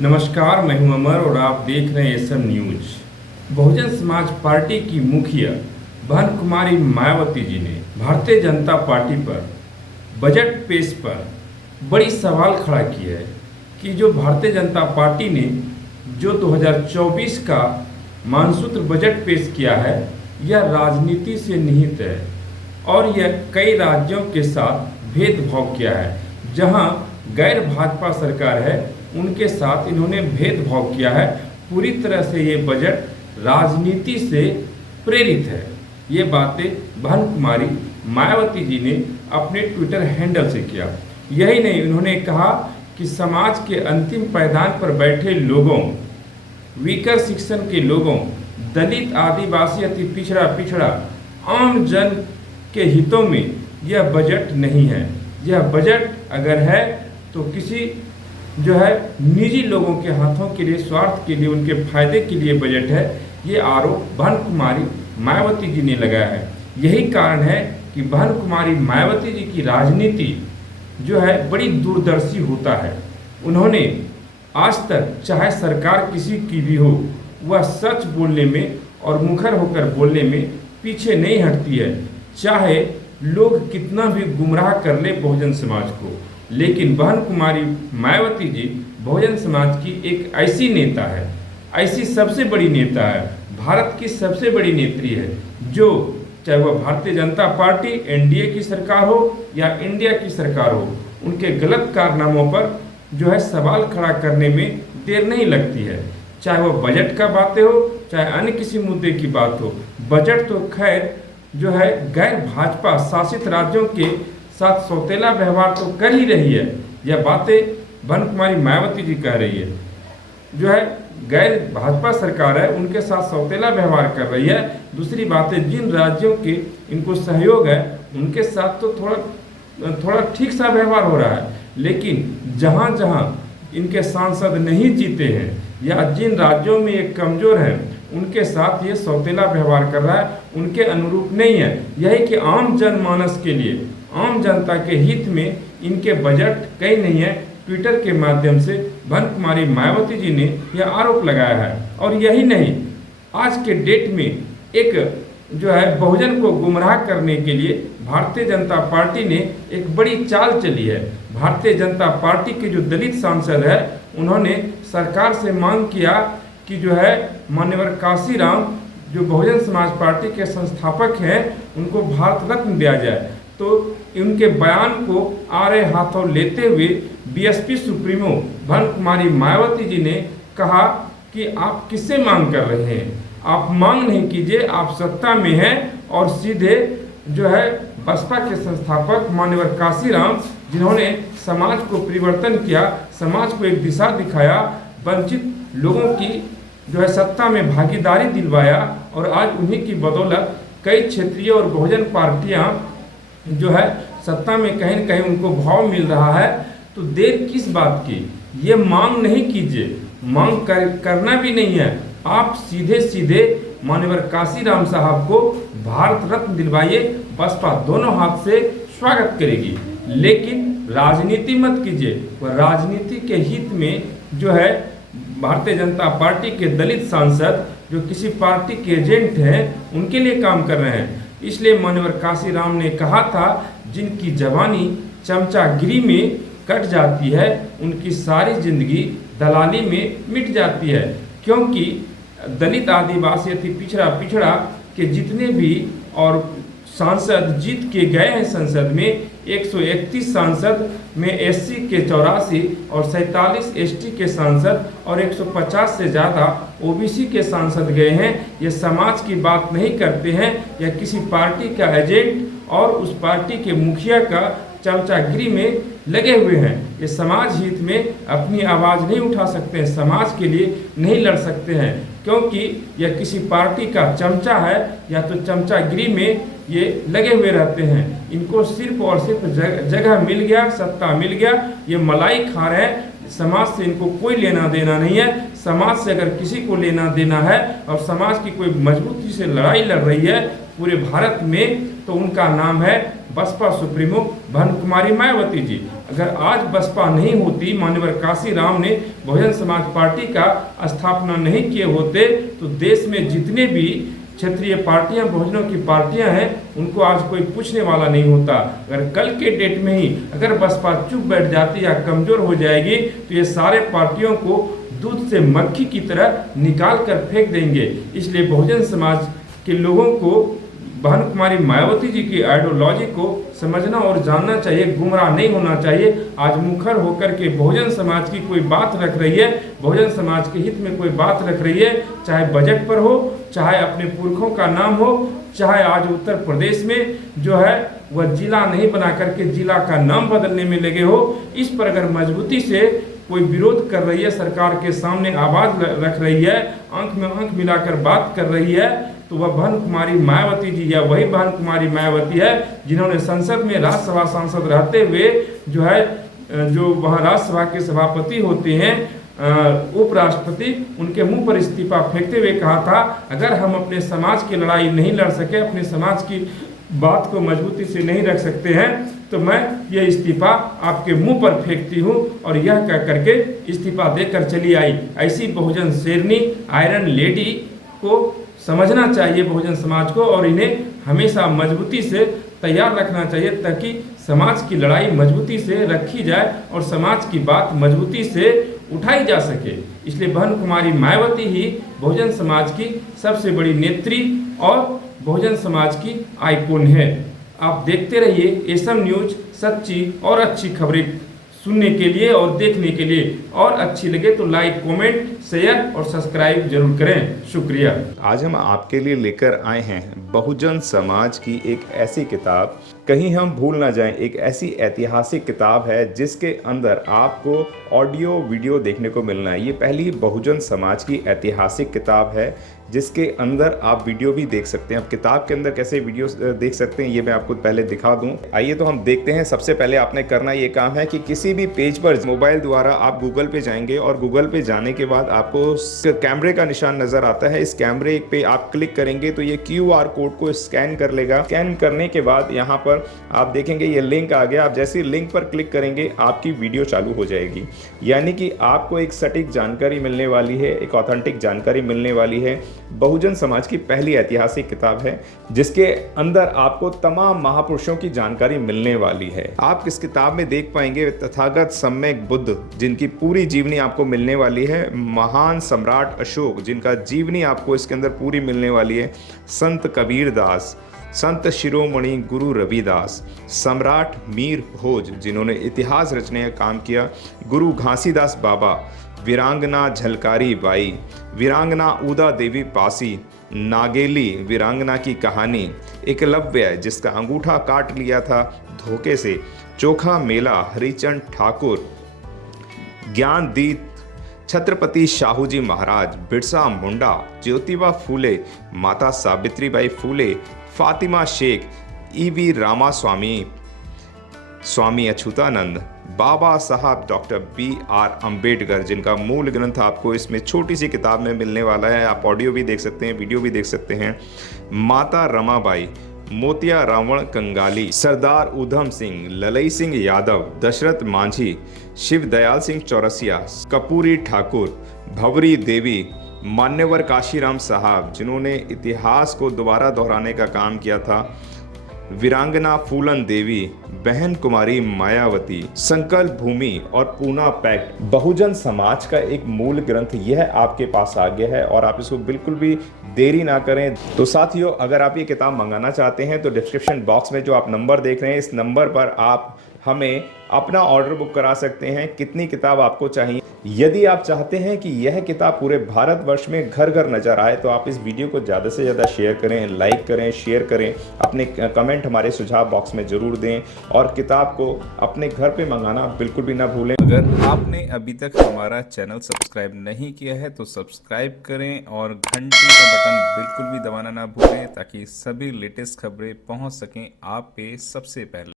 नमस्कार, मैं हूं अमर और आप देख रहे हैं SM news. Bahujan Samaj party की मुखिया बहन कुमारी मायावती जी ने भारतीय जनता पार्टी पर बजट पेश पर बड़ी सवाल खड़ा किया है कि जो भारतीय जनता पार्टी ने जो 2024 का मानसूत्र बजट पेश किया है यह राजनीति से निहित है और यह कई राज्यों के साथ भेदभाव किया है। जहां गैर भाजपा सरकार है उनके साथ इन्होंने भेदभाव किया है। पूरी तरह से ये बजट राजनीति से प्रेरित है। ये बातें बहन कुमारी मायावती जी ने अपने ट्विटर हैंडल से किया। यही नहीं, उन्होंने कहा कि समाज के अंतिम पायदान पर बैठे लोगों, वीकर सेक्शन के लोगों, दलित, आदिवासी, अति पिछड़ा आम जन के हितों में यह बजट नहीं है। यह बजट अगर है तो किसी जो है निजी लोगों के हाथों के लिए, स्वार्थ के लिए, उनके फायदे के लिए बजट है। ये आरोप बहन कुमारी मायावती जी ने लगाया है। यही कारण है कि बहन कुमारी मायावती जी की राजनीति जो है बड़ी दूरदर्शी होता है। उन्होंने आज तक चाहे सरकार किसी की भी हो, वह सच बोलने में और मुखर होकर बोलने में पीछे नहीं हटती है, चाहे लोग कितना भी गुमराह कर ले बहुजन समाज को। लेकिन बहन कुमारी मायावती जी बहुजन समाज की एक ऐसी नेता है, ऐसी सबसे बड़ी नेता है, भारत की सबसे बड़ी नेत्री है, जो चाहे वह भारतीय जनता पार्टी एनडीए की सरकार हो या इंडिया की सरकार हो, उनके गलत कारनामों पर जो है सवाल खड़ा करने में देर नहीं लगती है। चाहे वह बजट का बातें हो, चाहे अन्य किसी मुद्दे की बात हो। बजट तो खैर जो है गैर भाजपा शासित राज्यों के साथ सौतेला व्यवहार तो कर ही रही है। यह बातें बहन कुमारी मायावती जी कह रही है। जो है गैर भाजपा सरकार है, उनके साथ सौतेला व्यवहार कर रही है। दूसरी बात है, जिन राज्यों के इनको सहयोग है उनके साथ तो थोड़ा ठीक सा व्यवहार हो रहा है। लेकिन जहाँ जहाँ इनके सांसद नहीं जीते हैं या जिन राज्यों में ये कमजोर हैं उनके साथ ये सौतेला व्यवहार कर रहा है, उनके अनुरूप नहीं है। यही कि आम जनमानस के लिए, आम जनता के हित में इनके बजट कहीं नहीं है। ट्विटर के माध्यम से बहन कुमारी मायावती जी ने यह आरोप लगाया है। और यही नहीं, आज के डेट में एक जो है बहुजन को गुमराह करने के लिए भारतीय जनता पार्टी ने एक बड़ी चाल चली है। भारतीय जनता पार्टी के जो दलित सांसद है उन्होंने सरकार से मांग किया कि जो है मान्यवर काशीराम, जो बहुजन समाज पार्टी के संस्थापक हैं, उनको भारत रत्न दिया जाए। तो उनके बयान को आड़े हाथों लेते हुए बीएसपी सुप्रीमो बहन कुमारी मायावती जी ने कहा कि आप किससे मांग कर रहे हैं, आप मांग नहीं कीजिए, आप सत्ता में हैं। और सीधे जो है बसपा के संस्थापक मान्यवर काशीराम, जिन्होंने समाज को परिवर्तन किया, समाज को एक दिशा दिखाया, वंचित लोगों की जो है सत्ता में भागीदारी दिलवाया, और आज उन्हीं की बदौलत कई क्षेत्रीय और बहुजन पार्टियां जो है सत्ता में कहीं न कहीं उनको भाव मिल रहा है। तो देर किस बात की, ये मांग नहीं कीजिए, मांग करना भी नहीं है। आप सीधे सीधे मान्यवर काशीराम साहब को भारत रत्न दिलवाइए, बसपा दोनों हाथ से स्वागत करेगी। लेकिन राजनीति मत कीजिए। वह राजनीति के हित में जो है भारतीय जनता पार्टी के दलित सांसद जो किसी पार्टी के एजेंट हैं उनके लिए काम कर रहे हैं। इसलिए मान्यवर काशीराम ने कहा था, जिनकी जवानी चमचागिरी में कट जाती है उनकी सारी जिंदगी दलाली में मिट जाती है। क्योंकि दलित, आदिवासी, अति पिछड़ा के जितने भी और सांसद जीत के गए हैं संसद में, 131 सांसद में एससी के 84 और 47 एसटी के सांसद और 150 से ज़्यादा ओबीसी के सांसद गए हैं। ये समाज की बात नहीं करते हैं या किसी पार्टी का एजेंट और उस पार्टी के मुखिया का चमचागिरी में लगे हुए हैं। ये समाज हित में अपनी आवाज़ नहीं उठा सकते हैं, समाज के लिए नहीं लड़ सकते हैं, क्योंकि यह किसी पार्टी का चमचा है या तो चमचागिरी में ये लगे हुए रहते हैं। इनको सिर्फ और सिर्फ जगह मिल गया, सत्ता मिल गया, ये मलाई खा रहे हैं। समाज से इनको कोई लेना देना नहीं है। समाज से अगर किसी को लेना देना है और समाज की कोई मजबूती से लड़ाई लड़ रही है पूरे भारत में, तो उनका नाम है बसपा सुप्रीमो बहन कुमारी मायावती जी। अगर आज बसपा नहीं होती, मान्यवर काशी राम ने बहुजन समाज पार्टी का स्थापना नहीं किए होते, तो देश में जितने भी क्षेत्रीय पार्टियां, बहुजनों की पार्टियां हैं, उनको आज कोई पूछने वाला नहीं होता। अगर कल के डेट में ही अगर बसपा चुप बैठ जाती या कमजोर हो जाएगी, तो ये सारे पार्टियों को दूध से मक्खी की तरह निकाल कर फेंक देंगे। इसलिए बहुजन समाज के लोगों को बहन कुमारी मायावती जी की आइडियोलॉजी को समझना और जानना चाहिए, गुमराह नहीं होना चाहिए। आज मुखर होकर के बहुजन समाज की कोई बात रख रही है, बहुजन समाज के हित में कोई बात रख रही है, चाहे बजट पर हो, चाहे अपने पुरखों का नाम हो, चाहे आज उत्तर प्रदेश में जो है वह जिला नहीं बना करके जिला का नाम बदलने में लगे हो, इस पर अगर मजबूती से कोई विरोध कर रही है, सरकार के सामने आवाज रख रही है, आंख में आंख मिलाकर बात कर रही है, तो वह बहन कुमारी मायावती जी या वही बहन कुमारी मायावती है जिन्होंने संसद में राज्यसभा सांसद रहते हुए जो है, जो वह राज्यसभा के सभापति होते हैं, उपराष्ट्रपति, उनके मुंह पर इस्तीफा फेंकते हुए कहा था, अगर हम अपने समाज की लड़ाई नहीं लड़ सके, अपने समाज की बात को मजबूती से नहीं रख सकते हैं, तो मैं ये इस्तीफा आपके मुंह पर फेंकती हूं। और यह कह करके इस्तीफा देकर चली आई। ऐसी बहुजन शेरनी, आयरन लेडी को समझना चाहिए बहुजन समाज को, और इन्हें हमेशा मजबूती से तैयार रखना चाहिए, ताकि समाज की लड़ाई मजबूती से रखी जाए और समाज की बात मजबूती से उठाई जा सके। इसलिए बहन कुमारी मायावती ही बहुजन समाज की सबसे बड़ी नेत्री और बहुजन समाज की आइकॉन है। आप देखते रहिए एसएम न्यूज, सच्ची और अच्छी खबरें सुनने के लिए और देखने के लिए। और अच्छी लगे तो लाइक, कमेंट, शेयर और सब्सक्राइब जरूर करें। शुक्रिया। आज हम आपके लिए लेकर आए हैं बहुजन समाज की एक ऐसी किताब, कहीं हम भूल ना जाएं, एक ऐसी ऐतिहासिक किताब है जिसके अंदर आपको ऑडियो वीडियो देखने को मिलना है। ये पहली बहुजन समाज की ऐतिहासिक किताब है जिसके अंदर आप वीडियो भी देख सकते हैं। अब किताब के अंदर कैसे वीडियो देख सकते हैं ये मैं आपको पहले दिखा दूं। आइए तो हम देखते हैं। सबसे पहले आपने करना ये काम है कि किसी भी पेज पर मोबाइल द्वारा आप गूगल पे जाएंगे और गूगल पे जाने के बाद आपको कैमरे का निशान नजर आता है। इस कैमरे पे आप क्लिक करेंगे तो ये QR कोड को स्कैन कर लेगा। स्कैन करने के बाद यहाँ पर आप देखेंगे ये लिंक आ गया। आप जैसे लिंक पर क्लिक करेंगे आपकी वीडियो चालू हो जाएगी, यानी कि आपको एक सटीक जानकारी मिलने वाली है, एक ऑथेंटिक जानकारी मिलने वाली है। बहुजन समाज की पहली ऐतिहासिक किताब है जिसके अंदर आपको तमाम महापुरुषों की जानकारी मिलने वाली है। आप इस किताब में देख पाएंगे तथागत सम्यक बुद्ध जिनकी पूरी जीवनी आपको मिलने वाली है, महान सम्राट अशोक जिनका जीवनी आपको इसके अंदर पूरी मिलने वाली है, संत कबीर दास, संत शिरोमणि गुरु रविदास, सम्राट मीर भोज जिन्होंने इतिहास रचने का काम किया, गुरु घासीदास बाबा, वीरांगना झलकारी बाई, वीरांगना उदा देवी पासी, नागेली वीरांगना की कहानी, एकलव्य जिसका अंगूठा काट लिया था धोखे से, चोखा मेला हरिचंद ठाकुर, ज्ञानदीप छत्रपति शाहूजी महाराज, बिरसा मुंडा, ज्योतिबा फूले, माता सावित्रीबाई फूले, फातिमा शेख, EV रामास्वामी, स्वामी अच्युतानंद, बाबा साहब डॉक्टर BR अम्बेडकर जिनका मूल ग्रंथ आपको इसमें छोटी सी किताब में मिलने वाला है। आप ऑडियो भी देख सकते हैं, वीडियो भी देख सकते हैं। माता रमाबाई, मोतिया रावण कंगाली, सरदार उधम सिंह, ललई सिंह यादव, दशरथ मांझी, शिव दयाल सिंह चौरसिया, कपूरी ठाकुर, भवरी देवी, मान्यवर काशीराम साहब जिन्होंने इतिहास को दोबारा दोहराने का काम किया था, वीरांगना फूलन देवी, बहन कुमारी मायावती, संकल्प भूमि और पूना पैक्ट। बहुजन समाज का एक मूल ग्रंथ यह आपके पास आ गया है और आप इसको बिल्कुल भी देरी ना करें। तो साथियों, अगर आप ये किताब मंगाना चाहते हैं तो डिस्क्रिप्शन बॉक्स में जो आप नंबर देख रहे हैं इस नंबर पर आप हमें अपना ऑर्डर बुक करा सकते हैं। कितनी किताब आपको चाहिए? यदि आप चाहते हैं कि यह किताब पूरे भारतवर्ष में घर घर नजर आए तो आप इस वीडियो को ज़्यादा से ज़्यादा शेयर करें, लाइक करें, शेयर करें, अपने कमेंट हमारे सुझाव बॉक्स में ज़रूर दें और किताब को अपने घर पे मंगाना बिल्कुल भी ना भूलें। अगर आपने अभी तक हमारा चैनल सब्सक्राइब नहीं किया है तो सब्सक्राइब करें और घंटी का बटन बिल्कुल भी दबाना ना भूलें ताकि सभी लेटेस्ट खबरें पहुंच सकें आप पे सबसे पहले।